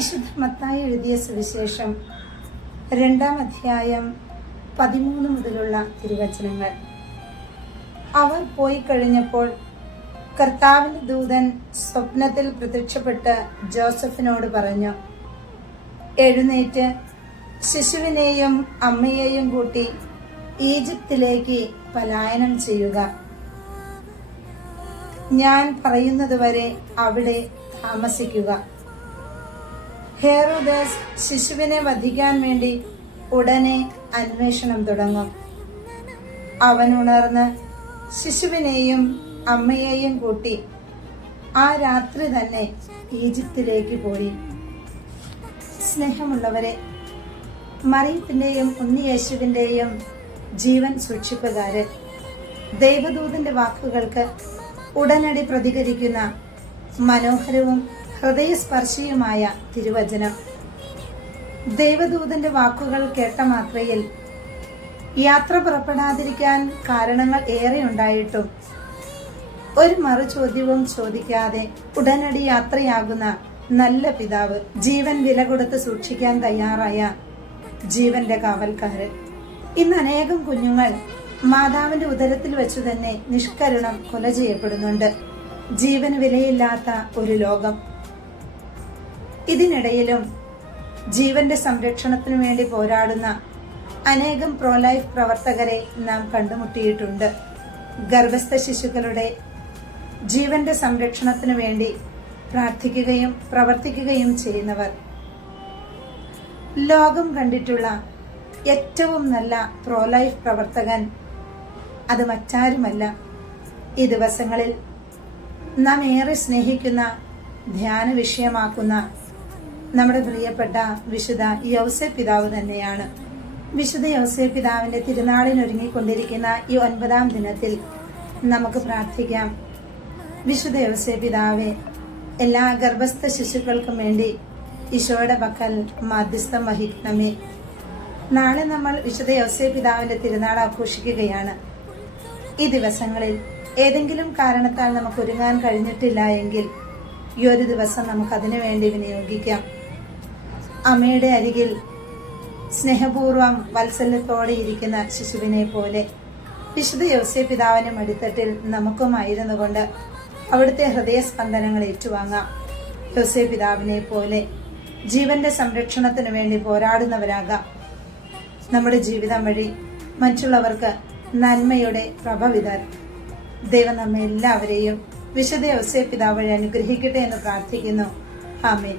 വിശുദ്ധ മത്തായി എഴുതിയ സുവിശേഷം 2-ാം അധ്യായം 13 മുതലുള്ള തിരുവചനങ്ങൾ. അവർ പോയി കഴിഞ്ഞപ്പോൾ കർത്താവിന്റെ ദൂതൻ സ്വപ്നത്തിൽ പ്രത്യക്ഷപ്പെട്ട് ജോസഫിനോട് പറഞ്ഞു, എഴുന്നേറ്റ് ശിശുവിനെയും അമ്മയെയും കൂട്ടി ഈജിപ്തിലേക്ക് പലായനം ചെയ്യുക. ഞാൻ പറയുന്നതുവരെ അവിടെ താമസിക്കുക. ഹെരോദാസ് ശിശുവിനെ വധിക്കാൻ വേണ്ടി ഉടനെ അന്വേഷണം തുടങ്ങും. അവൻ ഉണർന്ന് ശിശുവിനെയും അമ്മയെയും കൂട്ടി ആ രാത്രി തന്നെ ഈജിപ്തിലേക്ക് പോയി. സ്നേഹമുള്ളവരെ, മറിയത്തിന്റെയും ഉണ്ണിയേശുവിന്റെയും ജീവൻ സൂക്ഷിപ്പുകാരൻ ദൈവദൂതന്റെ വാക്കുകൾക്ക് ഉടനടി പ്രതികരിക്കുന്ന മനോഹരവും ഹൃദയസ്പർശിയുമായ തിരുവചനം. ദൈവദൂതന്റെ വാക്കുകൾ കേട്ട മാത്രയിൽ യാത്ര പുറപ്പെടാതിരിക്കാൻ കാരണങ്ങൾ ഏറെ ഉണ്ടായിട്ടും ഒരു മറുചോദ്യവും ചോദിക്കാതെ ഉടനടി യാത്രയാകുന്ന നല്ല പിതാവ്, ജീവൻ വില കൊടുത്ത് സൂക്ഷിക്കാൻ തയ്യാറായ ജീവന്റെ കാവൽക്കാരൻ. ഇന്ന് അനേകം കുഞ്ഞുങ്ങൾ മാതാവിന്റെ ഉദരത്തിൽ വെച്ചു തന്നെ നിഷ്കരുണം കൊല ചെയ്യപ്പെടുന്നുണ്ട്. ജീവന് വിലയില്ലാത്ത ഒരു ലോകം. ഇതിനിടയിലും ജീവന്റെ സംരക്ഷണത്തിനു വേണ്ടി പോരാടുന്ന അനേകം പ്രോലൈഫ് പ്രവർത്തകരെ നാം കണ്ടുമുട്ടിയിട്ടുണ്ട്. ഗർഭസ്ഥ ശിശുക്കളുടെ ജീവന്റെ സംരക്ഷണത്തിനു വേണ്ടി പ്രാർത്ഥിക്കുകയും പ്രവർത്തിക്കുകയും ചെയ്യുന്നവർ. ലോകം കണ്ടിട്ടുള്ള ഏറ്റവും നല്ല പ്രോലൈഫ് പ്രവർത്തകൻ അത് മറ്റാരുമല്ല, ഈ ദിവസങ്ങളിൽ നാം ഏറെ സ്നേഹിക്കുന്ന, ധ്യാന വിഷയമാക്കുന്ന നമ്മുടെ പ്രിയപ്പെട്ട വിശുദ്ധ യൗസേപ്പ് പിതാവ് തന്നെയാണ്. വിശുദ്ധ യൗസേപ്പ് പിതാവിന്റെ തിരുനാളിനൊരുങ്ങിക്കൊണ്ടിരിക്കുന്ന ഈ 9-ാം ദിനത്തിൽ നമുക്ക് പ്രാർത്ഥിക്കാം. വിശുദ്ധ യൗസേപ്പ് പിതാവെ, എല്ലാ ഗർഭസ്ഥ ശിശുക്കൾക്കും വേണ്ടി ഈശോയുടെ പക്കൽ മാധ്യസ്ഥം വഹിക്കണമേ. നാളെ നമ്മൾ വിശുദ്ധ യൗസേപ്പ് പിതാവിന്റെ തിരുനാൾ ആഘോഷിക്കുകയാണ്. ഈ ദിവസങ്ങളിൽ ഏതെങ്കിലും കാരണത്താൽ നമുക്ക് ഒരുങ്ങാൻ കഴിഞ്ഞിട്ടില്ല എങ്കിൽ ഈ ഒരു ദിവസം നമുക്ക് അതിനു വേണ്ടി വിനിയോഗിക്കാം. അമ്മയുടെ അരികിൽ സ്നേഹപൂർവം വാത്സല്യത്തോടെ ഇരിക്കുന്ന ശിശുവിനെ പോലെ വിശുദ്ധ യൗസേപ്പ് പിതാവിന്റെ മടിത്തട്ടിൽ നമുക്കുമായിരുന്നു കൊണ്ട് അവിടുത്തെ ഹൃദയസ്പന്ദനങ്ങൾ ഏറ്റുവാങ്ങാം. യൗസേപ്പ് പിതാവിനെ പോലെ ജീവന്റെ സംരക്ഷണത്തിനു വേണ്ടി പോരാടുന്നവരാകാം. നമ്മുടെ ജീവിതം വഴി മറ്റുള്ളവർക്ക് നന്മയുടെ പ്രഭ വിതർ. ദൈവം നമ്മെ എല്ലാവരെയും വിശുദ്ധ യൗസേപ്പ് പിതാവ് വഴി അനുഗ്രഹിക്കട്ടെ എന്ന് പ്രാർത്ഥിക്കുന്നു. ആമേൻ.